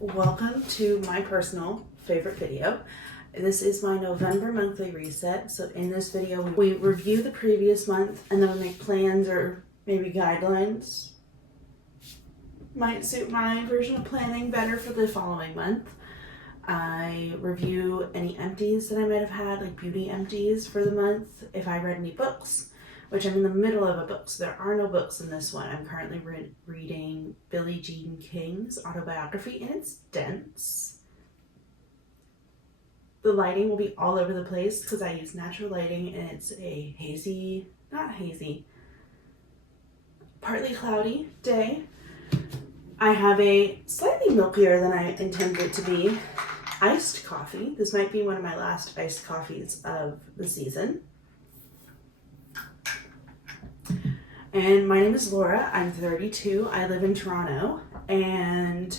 Welcome to my personal favorite video. This is my November monthly reset. So in this video, we review the previous month and then we make plans or maybe guidelines. Might suit my version of planning better for the following month. I review any empties that I might have had, like beauty empties for the month. If I read any books, which I'm in the middle of a book, so there are no books in this one. I'm currently reading Billie Jean King's autobiography, and it's dense. The lighting will be all over the place because I use natural lighting, and it's a partly cloudy day. I have a slightly milkier than I intended it to be iced coffee. This might be one of my last iced coffees of the season. And my name is Laura. I'm 32. I live in Toronto, and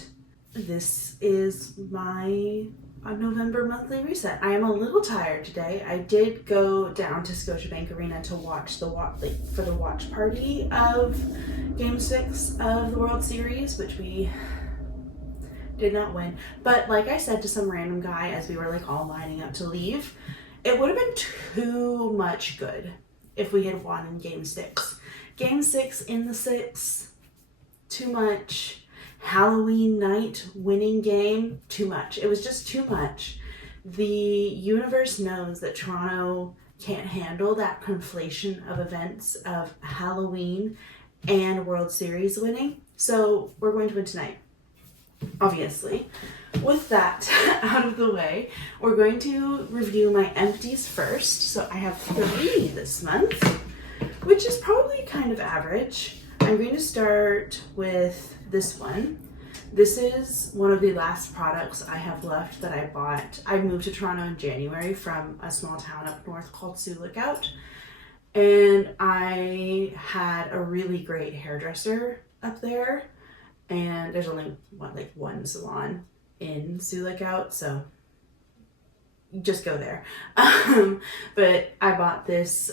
this is my November monthly reset. I am a little tired today. I did go down to Scotiabank Arena to watch for the watch party of Game 6 of the World Series, which we did not win. But like I said to some random guy as we were all lining up to leave, it would have been too much good if we had won in Game 6. Game 6 in the 6, too much. Halloween night winning game, too much. It was just too much. The universe knows that Toronto can't handle that conflation of events of Halloween and World Series winning. So we're going to win tonight, obviously. With that out of the way, we're going to review my empties first. So I have 3 this month, which is probably kind of average. I'm going to start with this one. This is one of the last products I have left that I bought. I moved to Toronto in January from a small town up north called Sioux Lookout, and I had a really great hairdresser up there, and there's only one salon in Sioux Lookout, so just go there. But I bought this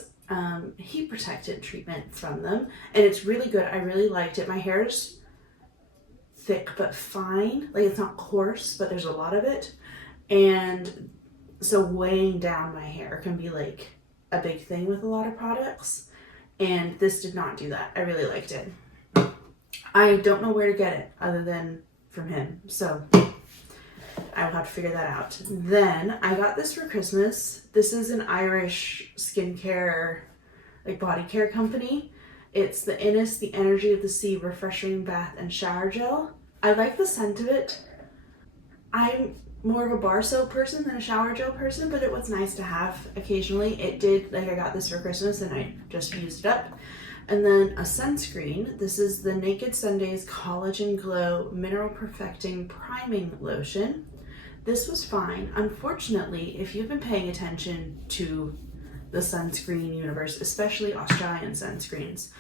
heat protectant treatment from them, and it's really good. I really liked it. My hair's thick but fine, it's not coarse, but there's a lot of it, and so weighing down my hair can be a big thing with a lot of products, and this did not do that. I really liked it. I don't know where to get it other than from him, so I will have to figure that out. Then I got this for Christmas. This is an Irish skincare, body care company. It's the Innis, the Energy of the Sea Refreshing Bath and Shower Gel. I like the scent of it. I'm more of a bar soap person than a shower gel person, but it was nice to have occasionally. It did, I got this for Christmas and I just used it up. And then a sunscreen. This is the Naked Sundays Collagen Glow Mineral Perfecting Priming Lotion. This was fine. Unfortunately, if you've been paying attention to the sunscreen universe, especially Australian sunscreens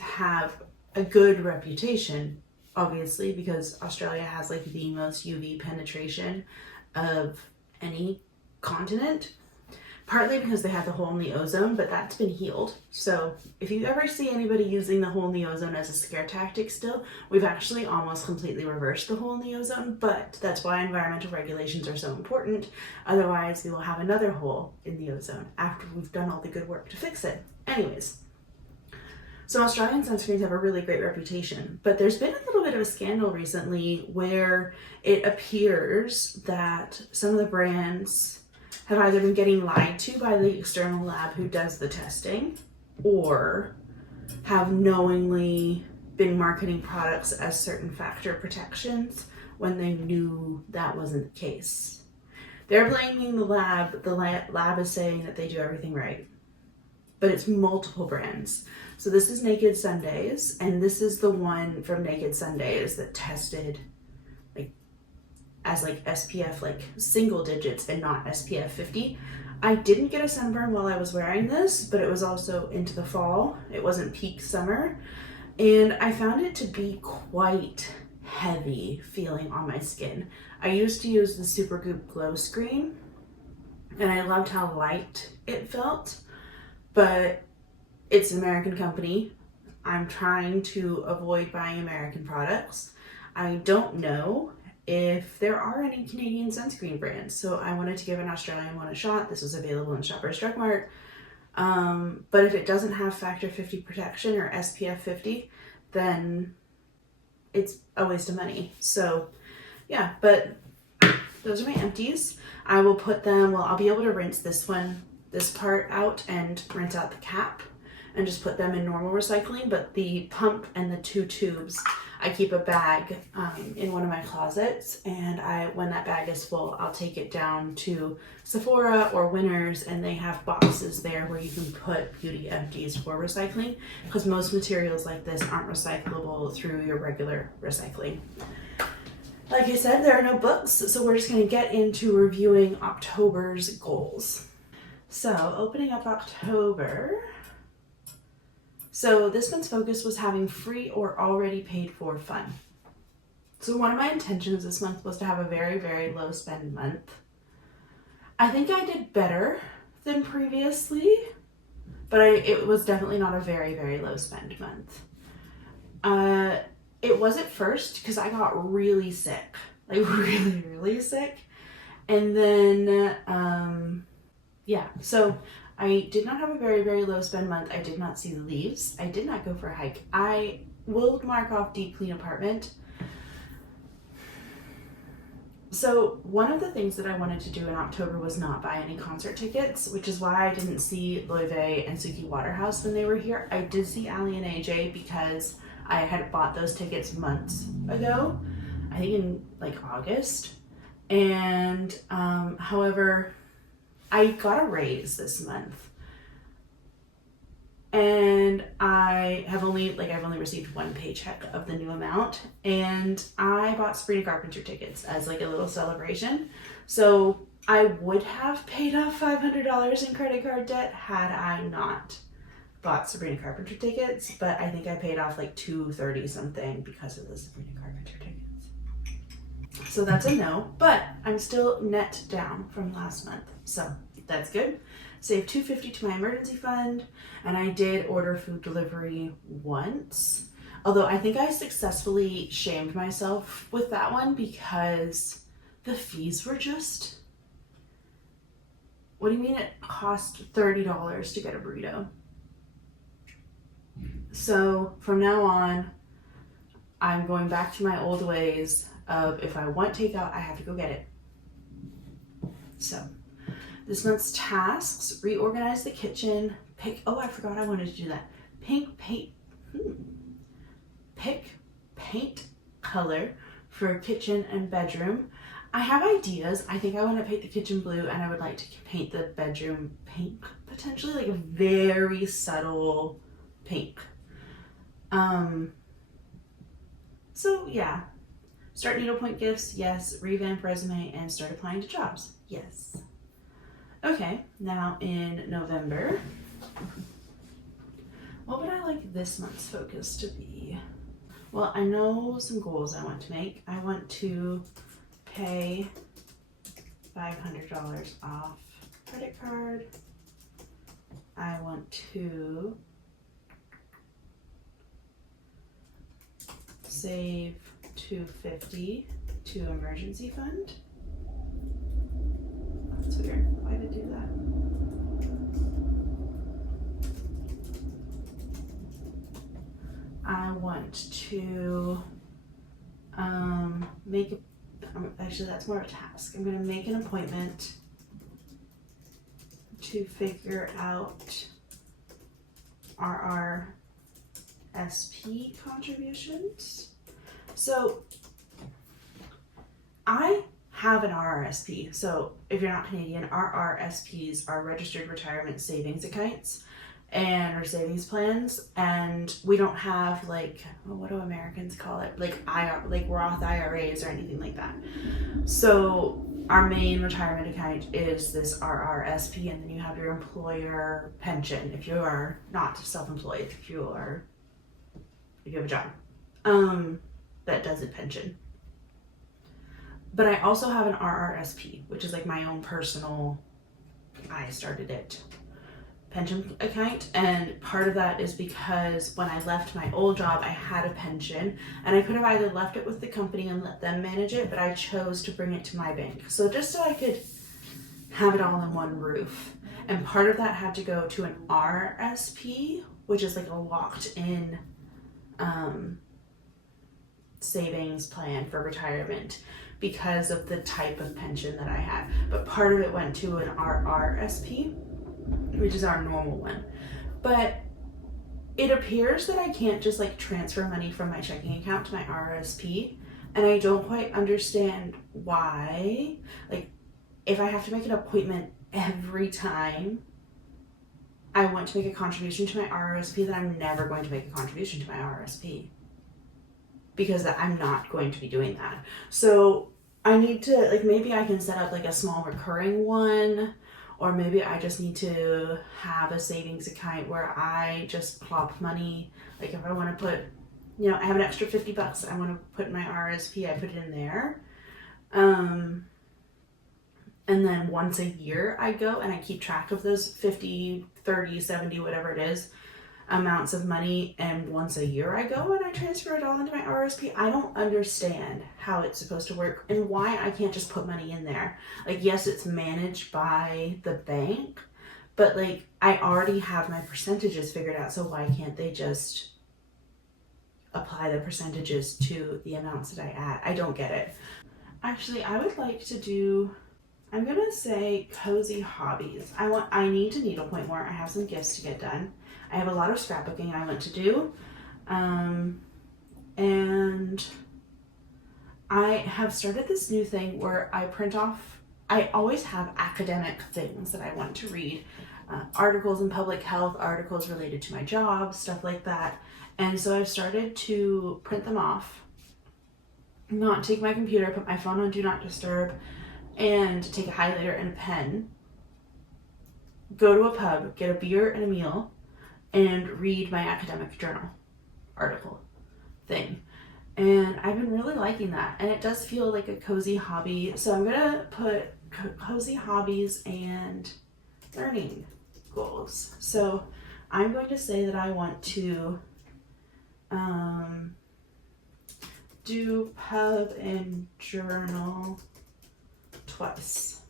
have a good reputation, obviously, because Australia has the most UV penetration of any continent. Partly because they have the hole in the ozone, but that's been healed. So if you ever see anybody using the hole in the ozone as a scare tactic still, we've actually almost completely reversed the hole in the ozone, but that's why environmental regulations are so important. Otherwise, we will have another hole in the ozone after we've done all the good work to fix it. Anyways, so Australian sunscreens have a really great reputation, but there's been a little bit of a scandal recently where it appears that some of the brands have either been getting lied to by the external lab who does the testing, or have knowingly been marketing products as certain factor protections when they knew that wasn't the case. They're blaming the lab. The lab is saying that they do everything right, but it's multiple brands. So this is Naked Sundays, and this is the one from Naked Sundays that tested as SPF single digits and not SPF 50. I didn't get a sunburn while I was wearing this, but it was also into the fall. It wasn't peak summer, and I found it to be quite heavy feeling on my skin. I used to use the Supergoop Glow Screen, and I loved how light it felt, but it's an American company. I'm trying to avoid buying American products. I don't know if there are any Canadian sunscreen brands, so I wanted to give an Australian one a shot. This was available in Shoppers Drug Mart. But if it doesn't have factor 50 protection or SPF 50, then it's a waste of money. So yeah, but those are my empties. I will put them, well, I'll be able to rinse this part out and rinse out the cap and just put them in normal recycling. But the pump and the 2 tubes, I keep a bag in one of my closets, and when that bag is full, I'll take it down to Sephora or Winners, and they have boxes there where you can put beauty empties for recycling, because most materials like this aren't recyclable through your regular recycling. Like I said, there are no books, so we're just going to get into reviewing October's goals. So opening up October. So this month's focus was having free or already paid for fun. So one of my intentions this month was to have a very, very low spend month. I think I did better than previously, but it was definitely not a very, very low spend month. It was at first because I got really sick, like really, really sick. And then, yeah, so I did not have a very, very low spend month. I did not see the leaves. I did not go for a hike. I will mark off deep clean apartment. So one of the things that I wanted to do in October was not buy any concert tickets, which is why I didn't see Loewe and Suki Waterhouse when they were here. I did see Ali and AJ because I had bought those tickets months ago, I think in like August. And however, I got a raise this month, and I've only received one paycheck of the new amount, and I bought Sabrina Carpenter tickets as like a little celebration. So I would have paid off $500 in credit card debt had I not bought Sabrina Carpenter tickets, but I think I paid off like $230 something because of the Sabrina Carpenter tickets. So that's a no, but I'm still net down from last month, so that's good. Saved $250 to my emergency fund, and I did order food delivery once, although I think I successfully shamed myself with that one because the fees were just, what do you mean it cost $30 to get a burrito? So from now on, I'm going back to my old ways of if I want takeout, I have to go get it. So this month's tasks: reorganize the kitchen, I forgot I wanted to do that. Pick paint color for kitchen and bedroom. I have ideas. I think I want to paint the kitchen blue, and I would like to paint the bedroom pink, potentially like a very subtle pink. So yeah, start needlepoint gifts, yes. Revamp resume and start applying to jobs, yes. Okay, now in November, what would I like this month's focus to be? Well, I know some goals I want to make. I want to pay $500 off credit card. I want to save $250 to emergency fund. That's weird. Why did I do that? I want to actually that's more of a task. I'm going to make an appointment to figure out RRSP contributions. So I have an RRSP. So if you're not Canadian, RRSPs are registered retirement savings accounts and or savings plans, and we don't have like, what do Americans call it, like Roth IRAs or anything like that. So our main retirement account is this RRSP, and then you have your employer pension if you are not self-employed, if you have a job that does a pension. But I also have an RRSP, which is like my own personal, I started it. pension account, and part of that is because when I left my old job I had a pension, and I could have either left it with the company and let them manage it, but I chose to bring it to my bank, so just so I could have it all in one roof. And part of that had to go to an RSP, which is like a locked in savings plan for retirement because of the type of pension that I had. But part of it went to an RRSP, which is our normal one. But it appears that I can't just like transfer money from my checking account to my RRSP, and I don't quite understand why. Like, if I have to make an appointment every time I want to make a contribution to my RRSP, then I'm never going to make a contribution to my RRSP because I'm not going to be doing that. So I need to, like, maybe I can set up like a small recurring one, or maybe I just need to have a savings account where I just plop money. Like, if I want to put, you know, I have an extra $50 I want to put in my RRSP, I put it in there. And then once a year I go and I keep track of those 50, 30, 70, whatever it is, amounts of money. And once a year I go and I transfer it all into my RSP. I don't understand how it's supposed to work and why I can't just put money in there. Like, yes, it's managed by the bank, but like, I already have my percentages figured out. So why can't they just apply the percentages to the amounts that I add? I don't get it. Actually, I would like to do, I'm gonna say cozy hobbies. I need to needlepoint more. I have some gifts to get done. I have a lot of scrapbooking I want to do. And I have started this new thing where I print off, I always have academic things that I want to read. Articles in public health, articles related to my job, stuff like that. And so I've started to print them off, not take my computer, put my phone on do not disturb, and take a highlighter and a pen, go to a pub, get a beer and a meal, and read my academic journal article thing. And I've been really liking that, and it does feel like a cozy hobby. So I'm gonna put cozy hobbies and learning goals. So I'm going to say that I want to do pub and journal twice.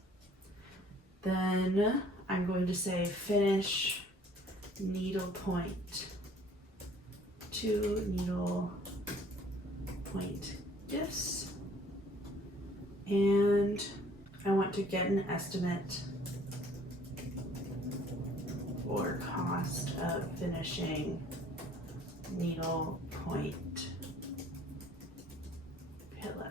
Then I'm going to say finish needlepoint, 2 needlepoint gifts, and I want to get an estimate for cost of finishing needlepoint pillow.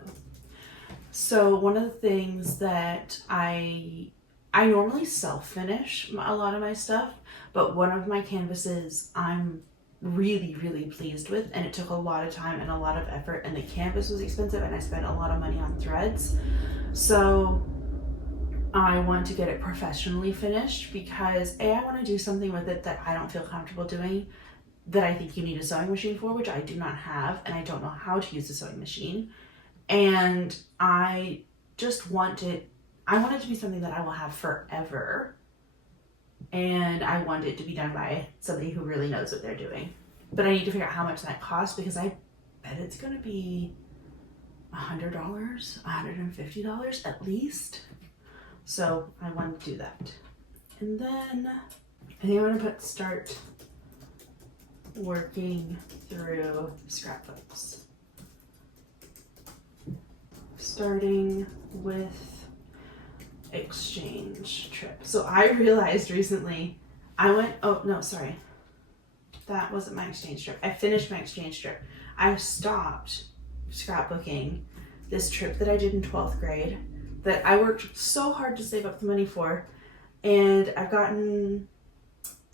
So one of the things that I normally self-finish a lot of my stuff, but one of my canvases I'm really, really pleased with, and it took a lot of time and a lot of effort, and the canvas was expensive, and I spent a lot of money on threads. So I want to get it professionally finished because I want to do something with it that I don't feel comfortable doing, that I think you need a sewing machine for, which I do not have, and I don't know how to use a sewing machine. And I just want it, I want it to be something that I will have forever. And I want it to be done by somebody who really knows what they're doing. But I need to figure out how much that costs, because I bet it's going to be $100, $150 at least. So I want to do that. And then I think I'm going to start working through scrapbooks. Starting with exchange trip. So I realized recently that wasn't my exchange trip. I finished my exchange trip. I stopped scrapbooking this trip that I did in 12th grade that I worked so hard to save up the money for, and I've gotten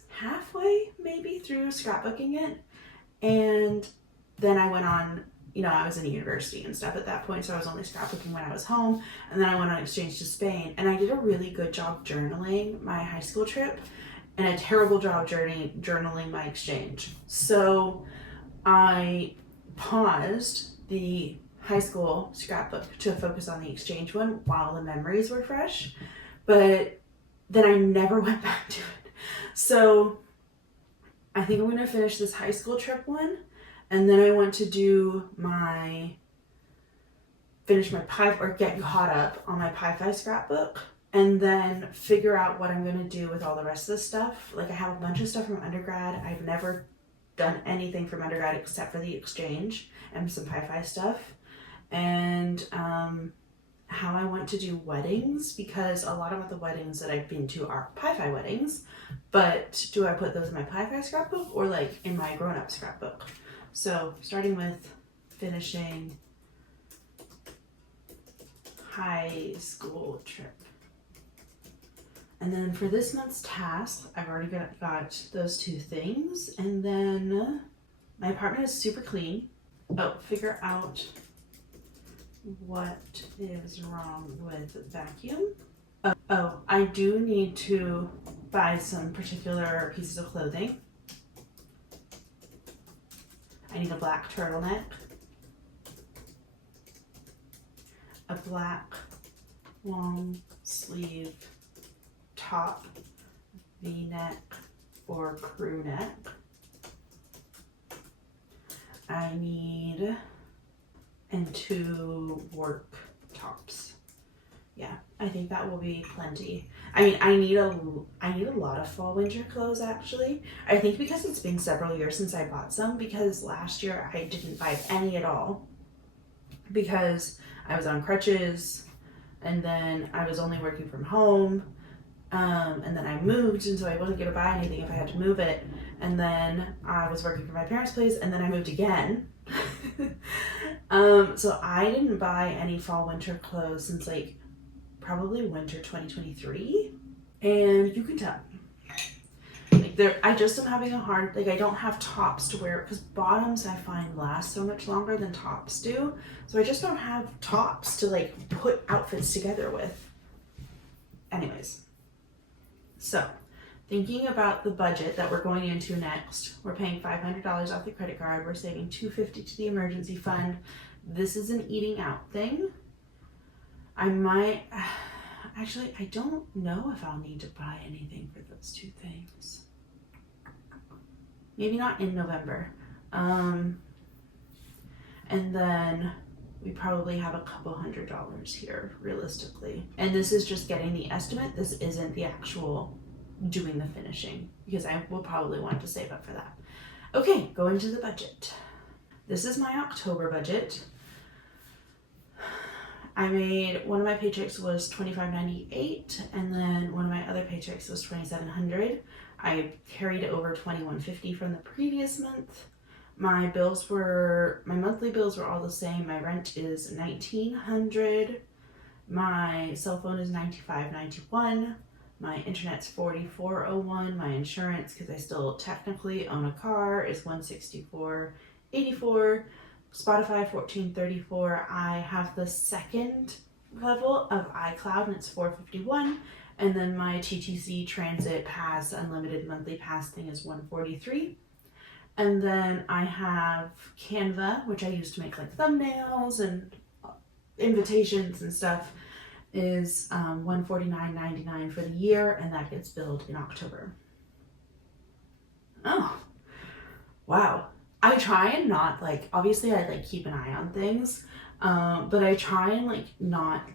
halfway maybe through scrapbooking it, and then I went on, I was in university and stuff at that point, so I was only scrapbooking when I was home, and then I went on exchange to Spain, and I did a really good job journaling my high school trip and a terrible job journaling my exchange. So I paused the high school scrapbook to focus on the exchange one while the memories were fresh, but then I never went back to it. So I think I'm gonna finish this high school trip one, and then I want to do finish my pie, or get caught up on my Pi 5 scrapbook, and then figure out what I'm gonna do with all the rest of the stuff. Like, I have a bunch of stuff from undergrad. I've never done anything from undergrad except for the exchange and some Pi 5 stuff. And how I want to do weddings, because a lot of the weddings that I've been to are Pi 5 weddings, but do I put those in my Pi 5 scrapbook or like in my grown-up scrapbook? So starting with finishing high school trip. And then for this month's task, I've already got those two things. And then my apartment is super clean. Oh, figure out what is wrong with the vacuum. Oh, I do need to buy some particular pieces of clothing. I need a black turtleneck, a black long sleeve top, V-neck or crew neck. I need, and 2 work tops. Yeah, I think that will be plenty. I mean, I need a lot of fall winter clothes actually. I think because it's been several years since I bought some, because last year I didn't buy any at all because I was on crutches, and then I was only working from home, and then I moved, and so I wasn't gonna buy anything if I had to move it, and then I was working for my parents' place, and then I moved again. So I didn't buy any fall winter clothes since like probably winter 2023, and you can tell like I just am having a hard, like I don't have tops to wear, because bottoms I find last so much longer than tops do, so I just don't have tops to like put outfits together with. Anyways, so thinking about the budget that we're going into next, we're paying $500 off the credit card, we're saving $250 to the emergency fund. This is an eating out thing. I might, actually, I don't know if I'll need to buy anything for those 2 things. Maybe not in November. And then we probably have a couple $100 here, realistically. And this is just getting the estimate. This isn't the actual doing the finishing, because I will probably want to save up for that. Okay, going to the budget. This is my October budget. I made, one of my paychecks was $25.98, and then one of my other paychecks was $2,700. I carried over $2,150 from the previous month. My monthly bills were all the same. My rent is $1,900. My cell phone is $95.91. My internet's $44.01. My insurance, because I still technically own a car, is $164.84. Spotify $14.34. I have the second level of iCloud, and it's $4.51. And then my TTC Transit Pass Unlimited monthly pass thing is $143. And then I have Canva, which I use to make like thumbnails and invitations and stuff, is $149.99 for the year, and that gets billed in October. Oh, wow. I try and not, like, obviously I like keep an eye on things, but I try and like not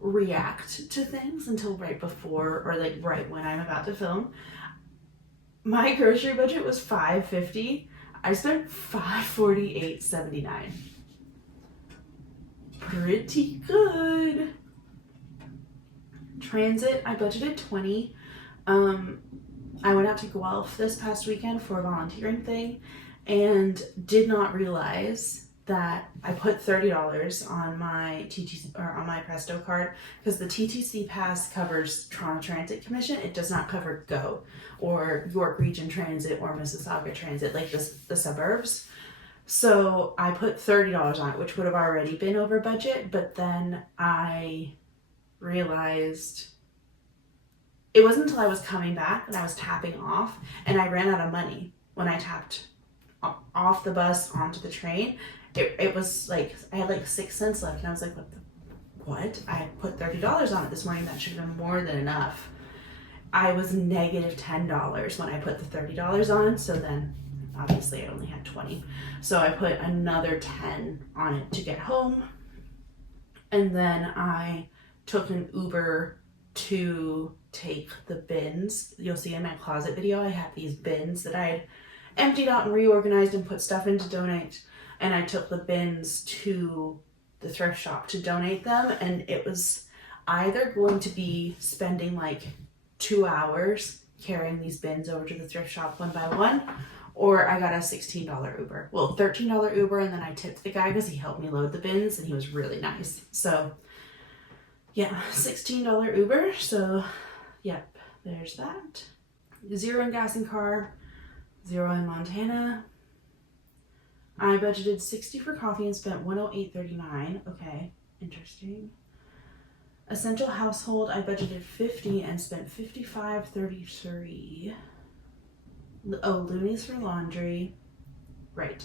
react to things until right before, or like right when I'm about to film. My grocery budget was $5.50. I spent $548.79. Pretty good. Transit, I budgeted $20. I went out to Guelph this past weekend for a volunteering thing, and did not realize that I put $30 on my TTC, or on my Presto card, because the TTC pass covers Toronto Transit Commission. It does not cover GO or York Region Transit or Mississauga Transit, like the suburbs. So I put $30 on it, which would have already been over budget, but then I realized it wasn't until I was coming back and I was tapping off, and I ran out of money when I tapped off the bus onto the train. It was like I had like 6 cents left, and I was like, what? I put $30 on it this morning. That should have been more than enough. I was negative $10 when I put the $30 on. So then obviously I only had 20. So I put another 10 on it to get home. And then I took an Uber to take the bins. You'll see in my closet video, I have these bins that I'd emptied out and reorganized and put stuff in to donate. And I took the bins to the thrift shop to donate them. And it was either going to be spending like 2 hours carrying these bins over to the thrift shop one by one, or I got a $16 Uber. Well, $13 Uber, and then I tipped the guy because he helped me load the bins and he was really nice. So yeah, $16 Uber. So yep, there's that. 0 in gas and car, 0 in Montana. I budgeted $60 for coffee and spent $108.39. Okay, interesting. Essential household, I budgeted $50 and spent $55.33. Oh, loonies for laundry. Right.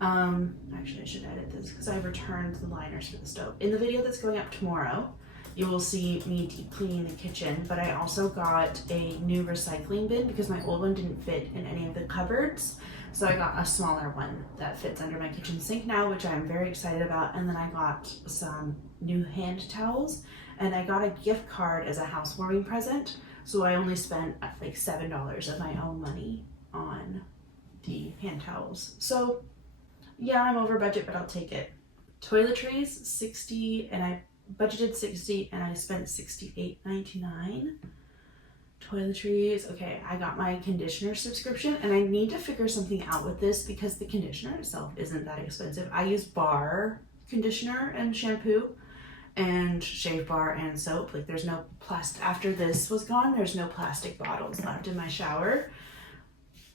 Actually, I should edit this because I returned the liners for the stove. In the video that's going up tomorrow, you will see me deep cleaning the kitchen, but I also got a new recycling bin because my old one didn't fit in any of the cupboards. So I got a smaller one that fits under my kitchen sink now, which I'm very excited about. And then I got some new hand towels, and I got a gift card as a housewarming present. So I only spent like $7 of my own money on the hand towels. So yeah, I'm over budget, but I'll take it. Toiletries, $60, and I budgeted $60 and I spent $68.99. Toiletries, okay, I got my conditioner subscription, and I need to figure something out with this because the conditioner itself isn't that expensive. I use bar conditioner and shampoo and shave bar and soap. Like there's no plastic, after this was gone, there's no plastic bottles left in my shower.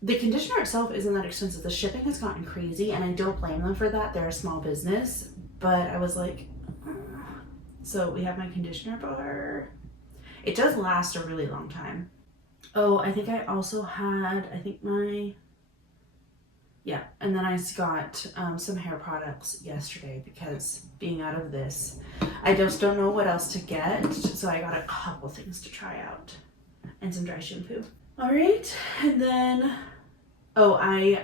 The conditioner itself isn't that expensive. The shipping has gotten crazy, and I don't blame them for that. They're a small business, but I was like, so we have my conditioner bar. It does last a really long time. Oh, I think I also had, and then I got some hair products yesterday because being out of this, I just don't know what else to get. So I got a couple things to try out and some dry shampoo. All right, and then, I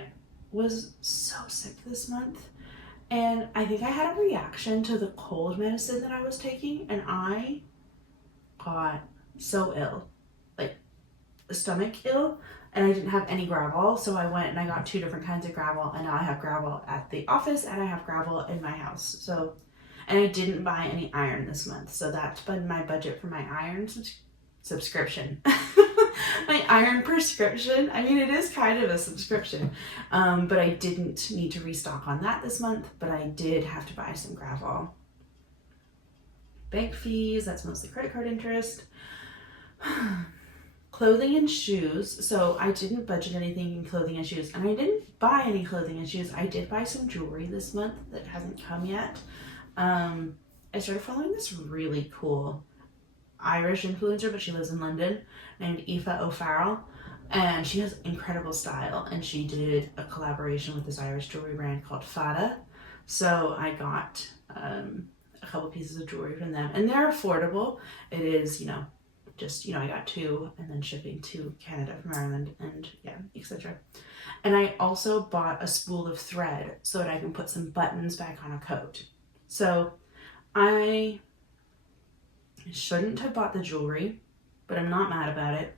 was so sick this month, and I think I had a reaction to the cold medicine that I was taking, and I got so ill, like stomach ill, and I didn't have any Gravol, so I went and I got 2 different kinds of Gravol, and now I have Gravol at the office and I have Gravol in my house. So, and I didn't buy any iron this month, so that's been my budget for my iron subscription. My iron prescription. I mean, it is kind of a subscription, but I didn't need to restock on that this month, but I did have to buy some Gravol. Bank fees, that's mostly credit card interest. Clothing and shoes. So I didn't budget anything in clothing and shoes, and I didn't buy any clothing and shoes. I did buy some jewelry this month that hasn't come yet. I started following this really cool Irish influencer, but she lives in London, named Aoife O'Farrell, and she has incredible style, and she did a collaboration with this Irish jewelry brand called Fada. So I got a couple pieces of jewelry from them, and they're affordable. It is, I got 2 and then shipping to Canada from Ireland, and etc. And I also bought a spool of thread so that I can put some buttons back on a coat. So I shouldn't have bought the jewelry, but I'm not mad about it,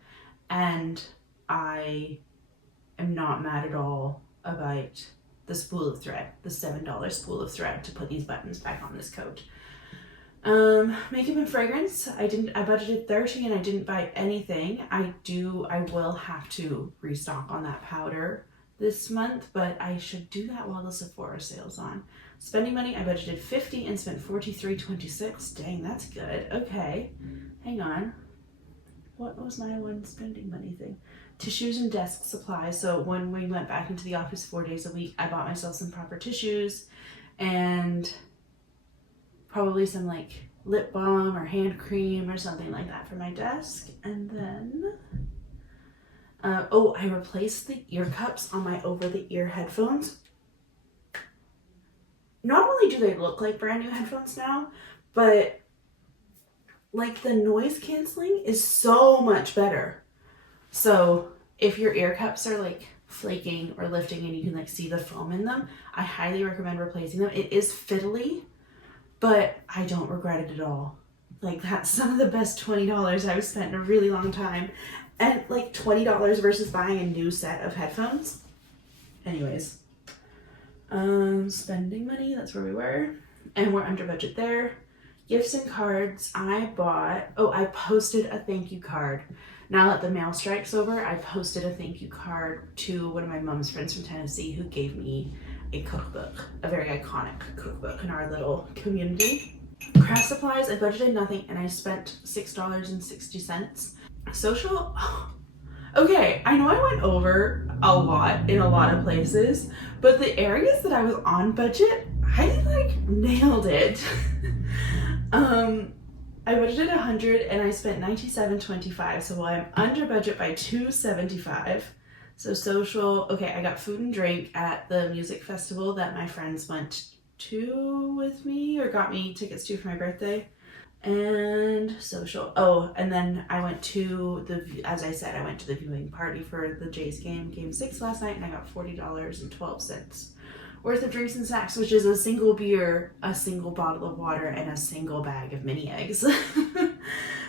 and I am not mad at all about the spool of thread, the $7 spool of thread to put these buttons back on this coat. Makeup and fragrance, I budgeted $30 and I didn't buy anything. I will have to restock on that powder this month, but I should do that while the Sephora sale's on. Spending money, I budgeted $50 and spent $43.26. Dang, that's good. Okay, hang on. What was my one spending money thing? Tissues and desk supplies. So when we went back into the office 4 days a week, I bought myself some proper tissues and probably some like lip balm or hand cream or something like that for my desk. And then, I replaced the ear cups on my over-the-ear headphones. Not only do they look like brand new headphones now, but like the noise canceling is so much better. So if your ear cups are like flaking or lifting and you can like see the foam in them, I highly recommend replacing them. It is fiddly, but I don't regret it at all. Like that's some of the best $20 I've spent in a really long time. And like $20 versus buying a new set of headphones. Anyways, spending money, that's where we were. And we're under budget there. Gifts and cards, I posted a thank you card. Now that the mail strike's over, I posted a thank you card to one of my mom's friends from Tennessee who gave me a cookbook, a very iconic cookbook in our little community. Craft supplies, I budgeted nothing and I spent $6.60. Social, okay, I know I went over a lot in a lot of places, but the areas that I was on budget, I like nailed it. I budgeted 100 and I spent 97.25, so I'm under budget by 275. So social, okay, I got food and drink at the music festival that my friends went to with me or got me tickets to for my birthday. And social, and then I went to as I said, I went to the viewing party for the Jays game 6 last night, and I got $40.12 worth of drinks and snacks, which is a single beer, a single bottle of water, and a single bag of mini eggs.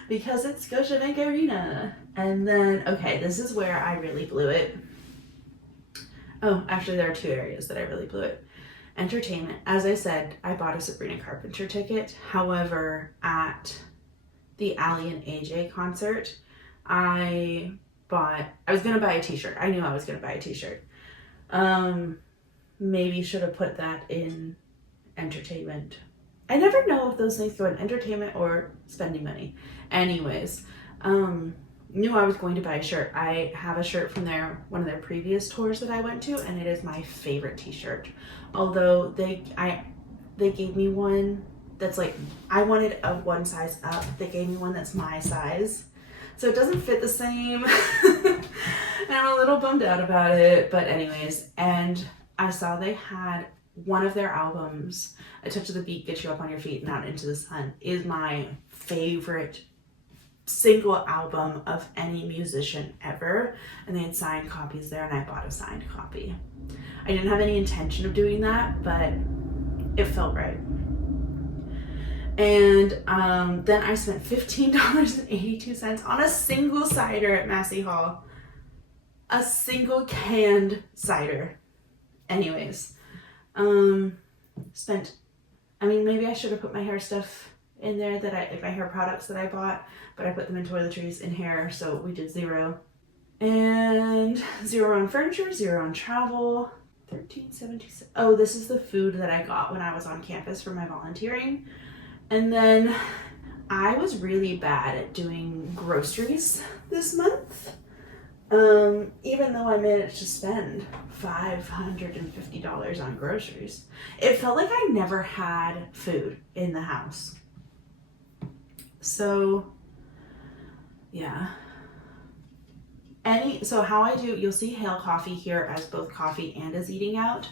Because it's Scotiabank Arena. And then, okay, this is where I really blew it. Oh, actually there are 2 areas that I really blew it. Entertainment. As I said, I bought a Sabrina Carpenter ticket. However, at the Allie and AJ concert, I was gonna buy a t-shirt. I knew I was gonna buy a t-shirt. Maybe should have put that in entertainment. I never know if those things go in entertainment or spending money. Anyways, knew I was going to buy a shirt. I have a shirt from one of their previous tours that I went to, and it is my favorite t-shirt. Although they gave me one that's like, I wanted a one size up. They gave me one that's my size. So it doesn't fit the same. And I'm a little bummed out about it, but anyways, and I saw they had one of their albums, A Touch of the Beat, Get You Up on Your Feet and Out into the Sun, is my favorite single album of any musician ever. And they had signed copies there, and I bought a signed copy. I didn't have any intention of doing that, but it felt right. And then I spent $15.82 on a single cider at Massey Hall. A single canned cider. Anyways, maybe I should have put my hair stuff in there my hair products that I bought, but I put them in toiletries and hair, so we did 0. And 0 on furniture, 0 on travel, $13.76. Oh, this is the food that I got when I was on campus for my volunteering. And then I was really bad at doing groceries this month. Even though I managed to spend $550 on groceries, it felt like I never had food in the house. So, yeah. So how I do, you'll see Hail Coffee here as both coffee and as eating out.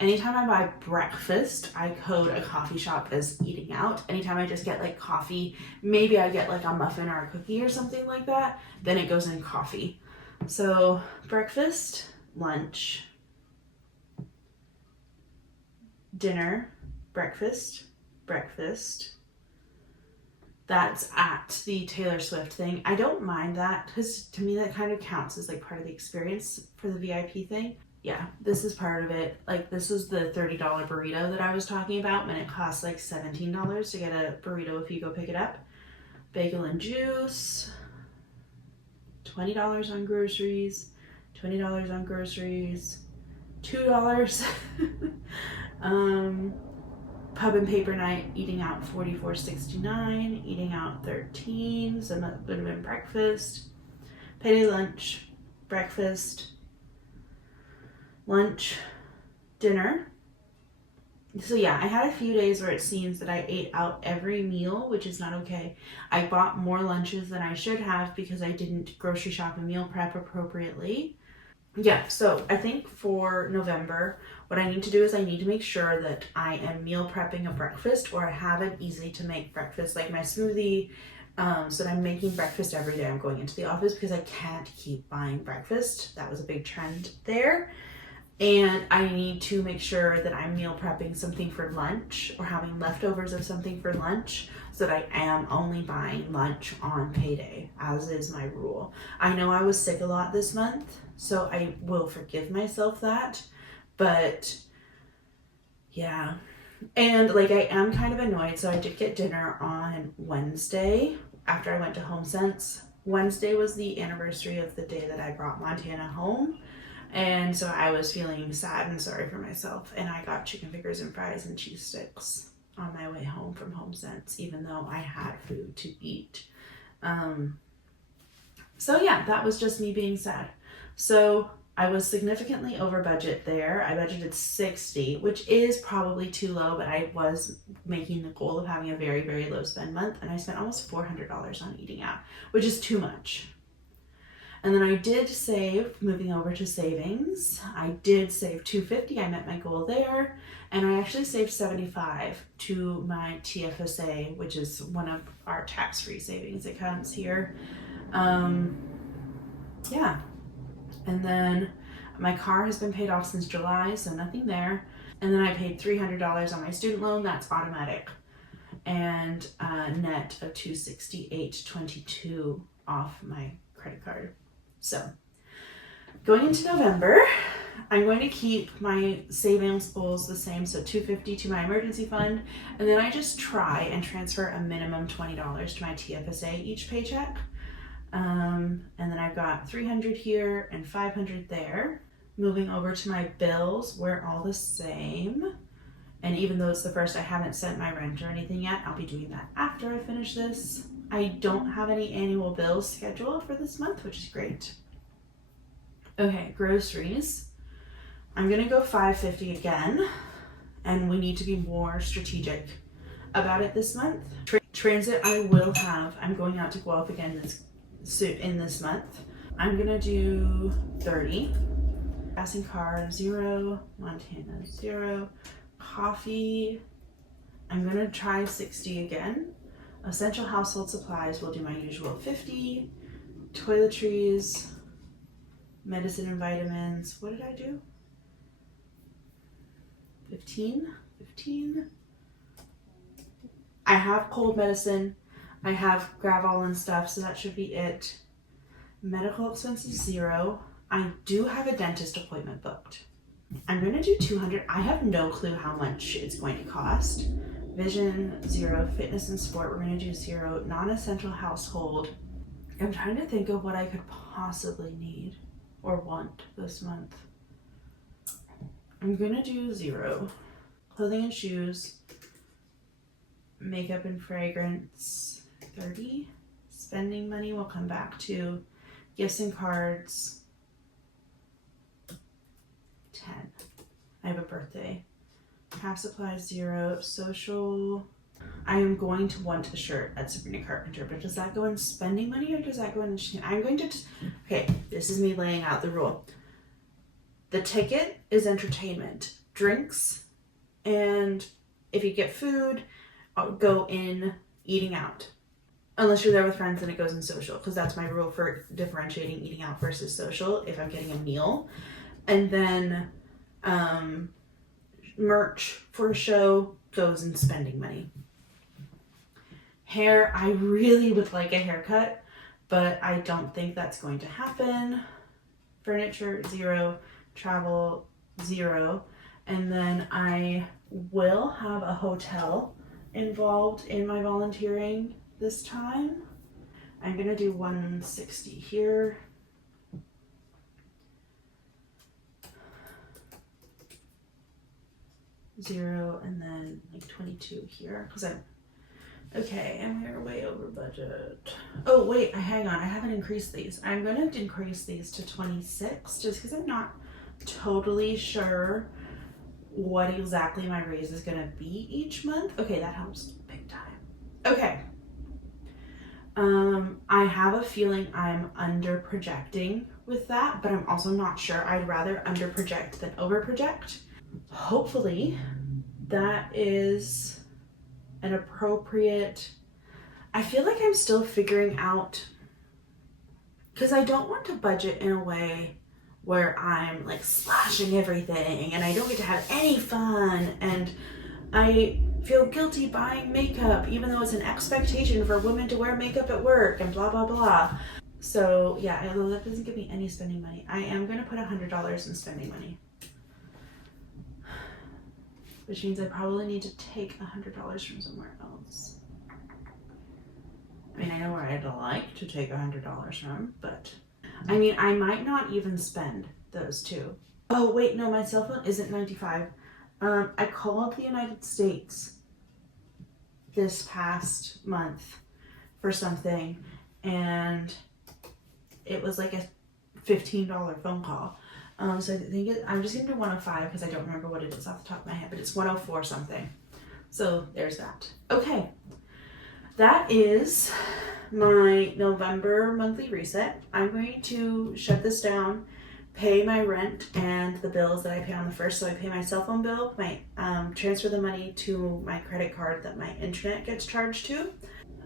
Anytime I buy breakfast, I code a coffee shop as eating out. Anytime I just get like coffee, maybe I get like a muffin or a cookie or something like that, then it goes in coffee. So breakfast, lunch, dinner, breakfast. That's at the Taylor Swift thing. I don't mind that because to me that kind of counts as like part of the experience for the VIP thing. Yeah, this is part of it. Like this is the $30 burrito that I was talking about, and it costs like $17 to get a burrito if you go pick it up. Bagel and juice, $20 on groceries, $20 on groceries, $2. Pub and paper night, eating out $44.69, eating out $13, so that would have been breakfast. Payday lunch, breakfast, lunch, dinner. So yeah, I had a few days where it seems that I ate out every meal, which is not okay. I bought more lunches than I should have because I didn't grocery shop and meal prep appropriately. Yeah, so I think for November, what I need to do is I need to make sure that I am meal prepping a breakfast or I have an easy to make breakfast, like my smoothie, So that I'm making breakfast every day I'm going into the office because I can't keep buying breakfast. That was a big trend there. And I need to make sure that I'm meal prepping something for lunch or having leftovers of something for lunch so that I am only buying lunch on payday, as is my rule. I know I was sick a lot this month, so I will forgive myself that. But yeah. And like I am kind of annoyed, so I did get dinner on Wednesday after I went to HomeSense. Wednesday was the anniversary of the day that I brought Montana home. And so I was feeling sad and sorry for myself. And I got chicken fingers and fries and cheese sticks on my way home from HomeSense, even though I had food to eat. So yeah, that was just me being sad. So I was significantly over budget there. I budgeted 60, which is probably too low, but I was making the goal of having a very, very low spend month. And I spent almost $400 on eating out, which is too much. And then I did save, moving over to savings. I did save $250. I met my goal there. And I actually saved $75 to my TFSA, which is one of our tax-free savings accounts here. Yeah. And then my car has been paid off since July, so nothing there. And then I paid $300 on my student loan. That's automatic. And a net of $268.22 off my credit card. So going into November, I'm going to keep my savings goals the same. So $250 to my emergency fund. And then I just try and transfer a minimum $20 to my TFSA each paycheck. And then I've got $300 here and $500 there. Moving over to my bills, we're all the same. And even though it's the first, I haven't sent my rent or anything yet. I'll be doing that after I finish this. I don't have any annual bills scheduled for this month, which is great. Okay, groceries. I'm gonna go $550 again, and we need to be more strategic about it this month. Transit I will have. I'm going out to Guelph again in this month. I'm gonna do 30. Gas and car, 0. Montana, 0. Coffee, I'm gonna try 60 again. Essential household supplies, we'll do my usual 50. Toiletries, medicine and vitamins, what did I do? 15. I have cold medicine, I have Gravol and stuff, so that should be it. Medical expenses, 0. I do have a dentist appointment booked. I'm gonna do 200. I have no clue how much it's going to cost. Vision, 0. Fitness and sport, we're gonna do 0. Non-essential household. I'm trying to think of what I could possibly need or want this month. I'm gonna do 0. Clothing and shoes, makeup and fragrance, 30. Spending money, we'll come back to. Gifts and cards, 10. I have a birthday. Craft supplies, 0. Social, I am going to want a shirt at Sabrina Carpenter, but does that go in spending money or does that go in? I'm going to, okay, this is me laying out the rule. The ticket is entertainment, drinks, and if you get food, go in eating out. Unless you're there with friends, then it goes in social, because that's my rule for differentiating eating out versus social if I'm getting a meal. And then merch for a show goes in spending money. Hair, I really would like a haircut, but I don't think that's going to happen. Furniture, 0. Travel, 0. And then I will have a hotel involved in my volunteering this time. I'm gonna do 160 here. Zero, and then like 22 here, because I'm okay, and we're way over budget. Oh wait, hang on, I haven't increased these. I'm gonna increase these to 26 just because I'm not totally sure what exactly my raise is gonna be each month. Okay, that helps big time. Okay. I have a feeling I'm under projecting with that, but I'm also not sure. I'd rather under project than over project. Hopefully that is an appropriate I feel like I'm still figuring out, because I don't want to budget in a way where I'm like slashing everything and I don't get to have any fun, and I feel guilty buying makeup even though it's an expectation for women to wear makeup at work and blah blah blah. So yeah, although that doesn't give me any spending money, I am going to put $100 in spending money, which means I probably need to take $100 from somewhere else. I mean, I know where I'd like to take $100 from, but I mean, I might not even spend those two. Oh wait, no, my cell phone isn't 95. I called the United States this past month for something, and it was like a $15 phone call. So I think I'm just gonna do 105 because I don't remember what it is off the top of my head, but it's 104 something. So there's that. Okay, that is my November monthly reset. I'm going to shut this down, pay my rent and the bills that I pay on the first. So I pay my cell phone bill, my transfer the money to my credit card that my internet gets charged to.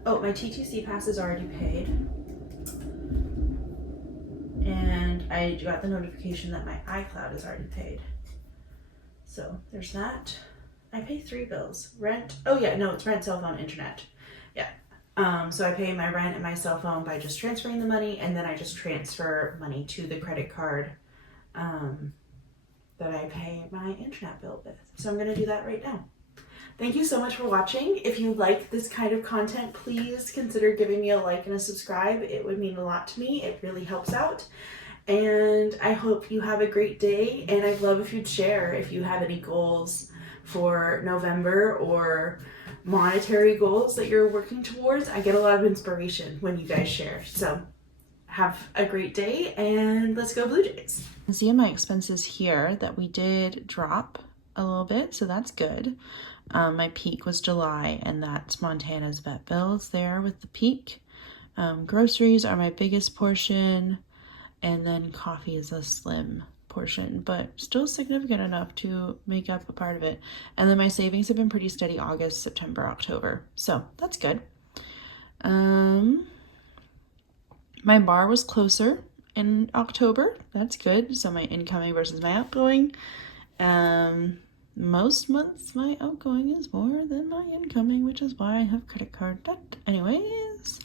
Oh, my TTC pass is already paid. And I got the notification that my iCloud is already paid. So there's that. I pay 3 bills. Rent, oh yeah, no, it's rent, cell phone, internet. Yeah. So I pay my rent and my cell phone by just transferring the money, and then I just transfer money to the credit card that I pay my internet bill with. So I'm gonna do that right now. Thank you so much for watching. If you like this kind of content, please consider giving me a like and a subscribe. It would mean a lot to me. It really helps out. And I hope you have a great day. And I'd love if you'd share if you have any goals for November or monetary goals that you're working towards. I get a lot of inspiration when you guys share. So have a great day and let's go Blue Jays. See my expenses here that we did drop a little bit, so that's good. My peak was July, and that's Montana's vet bills there with the peak. Groceries are my biggest portion, and then coffee is a slim portion, but still significant enough to make up a part of it. And then my savings have been pretty steady August, September, October, so that's good. My bar was closer in October, that's good. So my incoming versus my outgoing. Most months my outgoing is more than my incoming, which is why I have credit card debt anyways.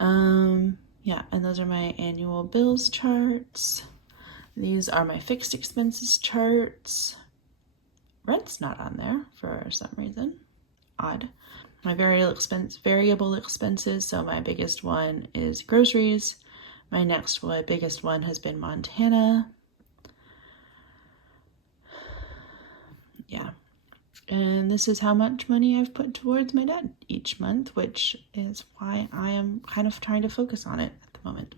Yeah, and those are my annual bills charts. These are my fixed expenses charts. Rent's not on there for some reason. Odd. My variable expenses, so my biggest one is groceries. My next one, biggest one has been Montana. Yeah. And this is how much money I've put towards my debt each month, which is why I am kind of trying to focus on it at the moment.